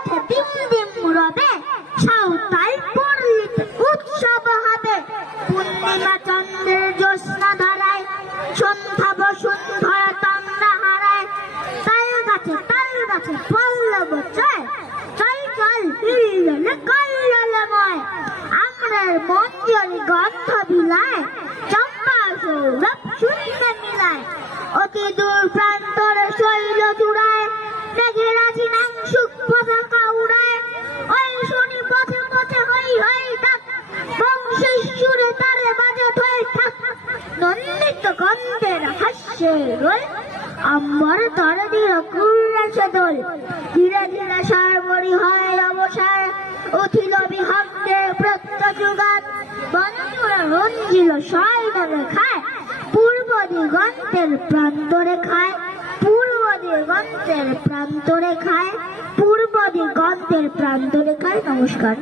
ওঠে দিম দিম রবে সাঁওতাল পড়লিতে উৎসব হবে। পূর্ণিমা চন্দ্রের জ্যোৎস্না ধারায়, সন্ধ্যা বসুন্ধরা তন্দ্রা হারায়। তাল গাছে তাল গাছে পল্লব চায় চল চল হিল্লোলে কল্লোলময় আমরার মঞ্জরি গন্ধ বিলায়। চম্পা সৌরভ শূন্য মিলায়। অতি দূর প্রান্তরে শৈল চূড়ায়। নন্দিত গন্ধের হাস্যে রোল। আমার তরে দিল কুড়াছে দোল। ধীরে ধীরে সারবরি হয় অবসার। উঠিল বিহঙ্গে প্রত্যযুগাত। বন্ধুরা রঞ্জিল সয়নরে খায়। পূর্ব দিগন্তের প্রান্তরে খায়। পূর্ব দিগন্তের প্রান্তরে খায়। পূর্ব দিগন্তের প্রান্তরে খায়। নমস্কার।